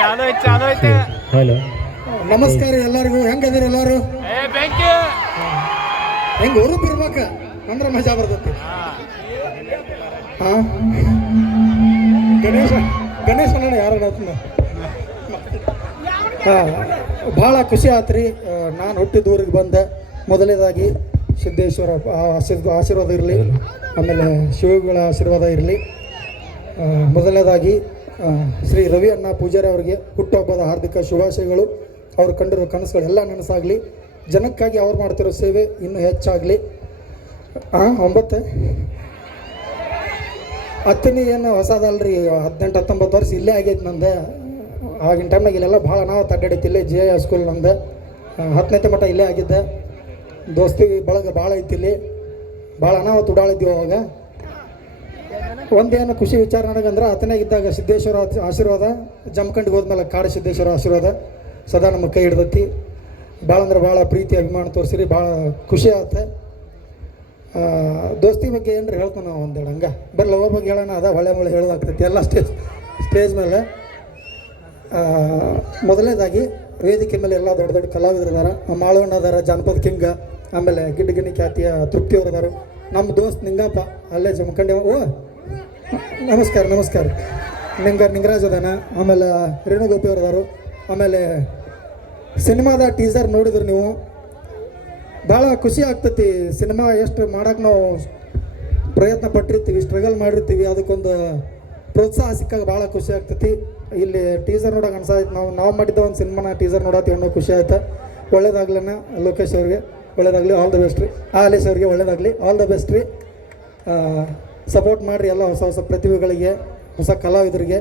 ಚಾಲು ಐತೆ. ಹಲೋ ನಮಸ್ಕಾರ ಎಲ್ಲರಿಗೂ. ಹೆಂಗದಿರಿ ಎಲ್ಲರೂ? ಬೆಂಕಿ ಹೆಂಗ ಹುರುಪ್ ಇರ್ಬೇಕ ಅಂದ್ರೆ ಮಜಾ ಬರ್ತೈತಿ. ಹಾ ಗಣೇಶ ಅಣ್ಣ ಯಾರು ಭಾಳ ಖುಷಿ ಆತ್ರಿ. ನಾನು ಹುಟ್ಟಿದ ಊರಿಗೆ ಬಂದೆ. ಮೊದಲನೇದಾಗಿ ಸಿದ್ದೇಶ್ವರ ಆಶೀರ್ವಾದ ಇರಲಿ, ಆಮೇಲೆ ಶಿವಗಳ ಆಶೀರ್ವಾದ ಇರಲಿ. ಮೊದಲನೇದಾಗಿ ಶ್ರೀ ರವಿ ಅಣ್ಣ ಪೂಜಾರಿ ಅವರಿಗೆ ಹುಟ್ಟುಹಬ್ಬದ ಹಾರ್ದಿಕ ಶುಭಾಶಯಗಳು. ಅವ್ರು ಕಂಡಿರೋ ಕನಸುಗಳೆಲ್ಲ ನನಸಾಗಲಿ, ಜನಕ್ಕಾಗಿ ಅವ್ರು ಮಾಡ್ತಿರೋ ಸೇವೆ ಇನ್ನೂ ಹೆಚ್ಚಾಗಲಿ. 9 ಹತ್ತನೇ ಏನು ಹೊಸದಲ್ರಿ, 18-19 ವರ್ಷ ಇಲ್ಲೇ ಆಗೈತೆ ನಂದು. ಆಗಿನ ಟೈಮ್ನಾಗ ಇಲ್ಲೆಲ್ಲ ಭಾಳ ನಾವು ತಡ್ಡಾಡೈತಿ. ಇಲ್ಲೇ ಜೆ ಸ್ಕೂಲ್ ನಂದು 10ನೇ ಮಟ್ಟ ಇಲ್ಲೇ ಆಗಿದ್ದೆ. ದೋಸ್ತಿ ಬಳಗ ಭಾಳ ಐತಿ ಇಲ್ಲಿ, ಭಾಳ ಅನಾಹುತ ಉಡಾಳಿದ್ದೀವಿ ಅವಾಗ. ಒಂದೇನು ಖುಷಿ ವಿಚಾರ ನನಗಂದ್ರೆ 10ನೇ ಇದ್ದಾಗ ಸಿದ್ದೇಶ್ವರ ಆಶೀರ್ವಾದ, ಜಮಖಂಡಿಗೆ ಹೋದ್ಮೇಲೆ ಕಾಡು ಸಿದ್ದೇಶ್ವರ ಆಶೀರ್ವಾದ ಸದಾ ನಮಗೆ ಕೈ ಹಿಡ್ದೈತಿ. ಭಾಳ ಅಂದ್ರೆ ಭಾಳ ಪ್ರೀತಿ ಅಭಿಮಾನ ತೋರಿಸಿರಿ, ಭಾಳ ಖುಷಿ ಆಗುತ್ತೆ. ದೋಸ್ತಿ ಬಗ್ಗೆ ಏನ್ರಿ ಹೇಳ್ತಾನೆ ನಾವು ಒಂದೇಳು ಹಂಗೆ ಬರೀ ಲವರ್ ಬಗ್ಗೆ ಹೇಳೋಣ, ಅದ ಹೊಳೆ ಹೊಳೆ ಹೇಳೋದಾಗ್ತೈತಿ ಎಲ್ಲ ಸ್ಟೇಜ್ ಮೇಲೆ. ಮೊದಲನೇದಾಗಿ ವೇದಿಕೆ ಮೇಲೆ ಎಲ್ಲ ದೊಡ್ಡ ದೊಡ್ಡ ಕಲಾವಿದರು ಅದಾರ. ಮಾಳವಣ್ಣ ಅದಾರ, ಜಾನಪದ ಕಿಂಗ, ಆಮೇಲೆ ಗಿಡ್ಡಗಿನಿ ಖ್ಯಾತಿಯ ತೃಪ್ತಿಯವರು ಅದಾರ. ನಮ್ಮ ದೋಸ್ತ್ ನಿಂಗಪ್ಪ ಅಲ್ಲೇ ಜಮಖಂಡಿ. ಓ ನಮಸ್ಕಾರ ನಮಸ್ಕಾರ. ನಿಂಗರಾಜ್ ಅದಾನ, ಆಮೇಲೆ ರೇಣುಗೋಪಿ ಅವ್ರು ಅದಾರು. ಆಮೇಲೆ ಸಿನಿಮಾದ ಟೀಸರ್ ನೋಡಿದ್ರೆ ನೀವು ಭಾಳ ಖುಷಿ ಆಗ್ತೈತಿ. ಸಿನಿಮಾ ಎಷ್ಟು ಮಾಡೋಕೆ ನಾವು ಪ್ರಯತ್ನ ಪಟ್ಟಿರ್ತೀವಿ, ಸ್ಟ್ರಗಲ್ ಮಾಡಿರ್ತೀವಿ, ಅದಕ್ಕೊಂದು ಪ್ರೋತ್ಸಾಹ ಸಿಕ್ಕಾಗ ಭಾಳ ಖುಷಿ ಆಗ್ತೈತಿ. ಇಲ್ಲಿ ಟೀಸರ್ ನೋಡೋಕೆ ಅನ್ಸಾಯ್ತು, ನಾವು ಮಾಡಿದ್ದ ಒಂದು ಸಿನಿಮಾನ ಟೀಸರ್ ನೋಡತ್ತೀವಿ ಅನ್ನೋ ಖುಷಿ ಆಯ್ತು. ಒಳ್ಳೇದಾಗ್ಲನ್ನ ಲೋಕೇಶ್ ಅವ್ರಿಗೆ ಒಳ್ಳೇದಾಗಲಿ, ಆಲ್ ದ ಬೆಸ್ಟ್ ರೀ. ಆಲೇಶ್ ಅವ್ರಿಗೆ ಒಳ್ಳೇದಾಗಲಿ, ಆಲ್ ದ ಬೆಸ್ಟ್ ರೀ. ಸಪೋರ್ಟ್ ಮಾಡಿರಿ ಎಲ್ಲ ಹೊಸ ಹೊಸ ಪ್ರತಿಭೆಗಳಿಗೆ, ಹೊಸ ಕಲಾವಿದರಿಗೆ.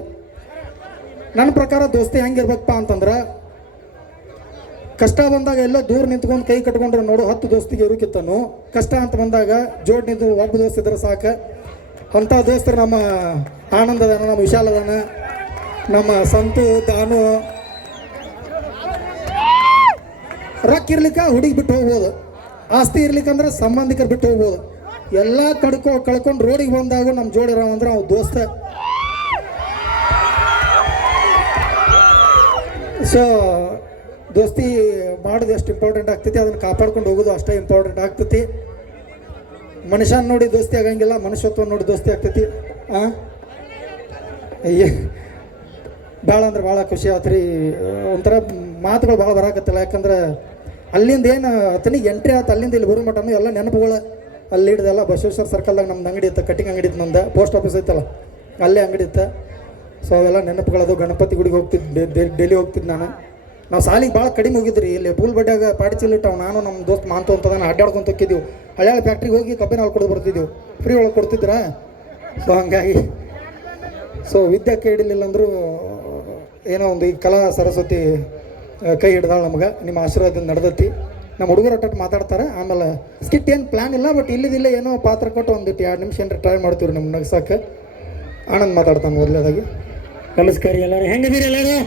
ನನ್ನ ಪ್ರಕಾರ ದೋಸ್ತಿ ಹೆಂಗಿರ್ಬೇಕಪ್ಪ ಅಂತಂದ್ರೆ, ಕಷ್ಟ ಬಂದಾಗ ಎಲ್ಲ ದೂರ ನಿಂತ್ಕೊಂಡು ಕೈ ಕಟ್ಕೊಂಡ್ರೆ ನೋಡು 10 ದೋಸ್ತಿಗೆ ಇರುಕಿತ್ತನು. ಕಷ್ಟ ಅಂತ ಬಂದಾಗ ಜೋಡ್ ನಿಂತು ಒಬ್ಬ ದೋಸ್ತ ಇದ್ರೆ ಸಾಕು. ಅಂಥ ದೋಸ್ತರು ನಮ್ಮ ಆನಂದ ಅದಾನ, ನಮ್ಮ ವಿಶಾಲ ಅದಾನ, ನಮ್ಮ ಸಂತು, ದಾನು. ರೊಕ್ಕ ಇರ್ಲಿಕ್ಕೆ ಹುಡುಗಿ ಬಿಟ್ಟು ಹೋಗ್ಬೋದು, ಆಸ್ತಿ ಇರ್ಲಿಕ್ಕಂದ್ರೆ ಸಂಬಂಧಿಕರು ಬಿಟ್ಟು ಹೋಗ್ಬೋದು. ಎಲ್ಲ ಕಳ್ಕೊಂಡು ರೋಡಿಗೆ ಬಂದಾಗ ನಮ್ಮ ಜೋಡಿರೋ ಅಂದ್ರೆ ಅವ್ನು ದೋಸ್ತ. ಸೊ ದೋಸ್ತಿ ಮಾಡೋದು ಎಷ್ಟು ಇಂಪಾರ್ಟೆಂಟ್ ಆಗ್ತೈತಿ, ಅದನ್ನು ಕಾಪಾಡ್ಕೊಂಡು ಹೋಗೋದು ಅಷ್ಟೇ ಇಂಪಾರ್ಟೆಂಟ್ ಆಗ್ತೈತಿ. ಮನುಷ್ಯನ ನೋಡಿ ದೋಸ್ತಿ ಆಗಂಗಿಲ್ಲ, ಮನುಷ್ಯತ್ವ ನೋಡಿ ದೋಸ್ತಿ ಆಗ್ತೈತಿ. ಭಾಳ ಅಂದ್ರೆ ಭಾಳ ಖುಷಿ ಆಯ್ತು ರೀ. ಒಂಥರ ಮಾತುಗಳು ಭಾಳ ಬರಾಕತ್ತಿಲ್ಲ, ಯಾಕಂದ್ರೆ ಅಲ್ಲಿಂದ ಏನು ತನಿಗೆ ಎಂಟ್ರಿ ಆಯ್ತು, ಅಲ್ಲಿಂದ ಇಲ್ಲಿ ಬರೋ ಮಟನು ಎಲ್ಲ ನೆನಪುಗಳು ಅಲ್ಲಿ ಹಿಡ್ದೆಲ್ಲ. ಬಸವೇಶ್ವರ ಸರ್ಕಲ್ದಾಗ ನಮ್ದು ಅಂಗಡಿ ಇತ್ತು, ಕಟ್ಟಿಂಗ್ ಅಂಗಡಿ ಇತ್ತು ನಂದು, ಪೋಸ್ಟ್ ಆಫೀಸ್ ಐತಲ್ಲ ಅಲ್ಲೇ ಅಂಗಡಿ ಇತ್ತು. ಸೊ ಅವೆಲ್ಲ ನೆನಪುಗಳದು. ಗಣಪತಿ ಗುಡಿಗೆ ಹೋಗ್ತಿದ್ದು, ಡೈಲಿ ಹೋಗ್ತಿದ್ದು ನಾನು. ನಾವು ಸಾಲಿಗೆ ಭಾಳ ಕಡಿಮೆ ಹೋಗಿದ್ರಿ. ಇಲ್ಲಿ ಪೂಲ್ ಬಡ್ಡಿಯಾಗ ಪಾಡಿ ಚೀಲಿಟ್ಟಾವ, ನಾನು ನಮ್ಮ ದೋಸ್ತ್ ಮಾಂತು ಅಂತದಾನ ಅಡ್ಡಾಡ್ಕೊಂತ ಹೋಗಿದ್ದೀವಿ. ಹಳ್ಯಾಳ ಫ್ಯಾಕ್ಟ್ರಿಗೆ ಹೋಗಿ ಕಬ್ಬಿನ ಹಾಲು ಕೊಡೋದು ಬರ್ತಿದ್ದೀವಿ, ಫ್ರೀ ಒಳಗೆ ಕೊಡ್ತಿದ್ರ. ಸೊ ಹಂಗಾಗಿ ವಿದ್ಯೆ ಕೈ ಹಿಡಿಲಿಲ್ಲ ಅಂದರೂ ಏನೋ ಒಂದು ಈ ಕಲಾ ಸರಸ್ವತಿ ಕೈ ಹಿಡ್ದಾಳ ನಮ್ಗೆ. ನಿಮ್ಮ ಆಶೀರ್ವಾದದಿಂದ ನಡೆದೈತಿ. ನಮ್ಮ ಹುಡುಗರು ಒಟ್ಟು ಮಾತಾಡ್ತಾರೆ. ಆಮೇಲೆ ಸ್ಕಿಟ್ ಏನು ಪ್ಲ್ಯಾನ್ ಇಲ್ಲ, ಬಟ್ ಇಲ್ಲಿದಿಲ್ಲ ಏನೋ ಪಾತ್ರ ಕೊಟ್ಟು ಒಂದಿಟ್ಟು 2 ನಿಮಿಷ ಏನಾರ ಟ್ರೈ ಮಾಡ್ತೀವಿ ನಮ್ಮ ನಗ್ಸಕ್ಕೆ. ಆನಂದ್ ಮಾತಾಡ್ತಾನೆ ಮೊದಲೇದಾಗಿ. ನಮಸ್ಕಾರ ಎಲ್ಲರೂ, ಹೆಂಗದೀರಿ ಎಲ್ಲರೂ?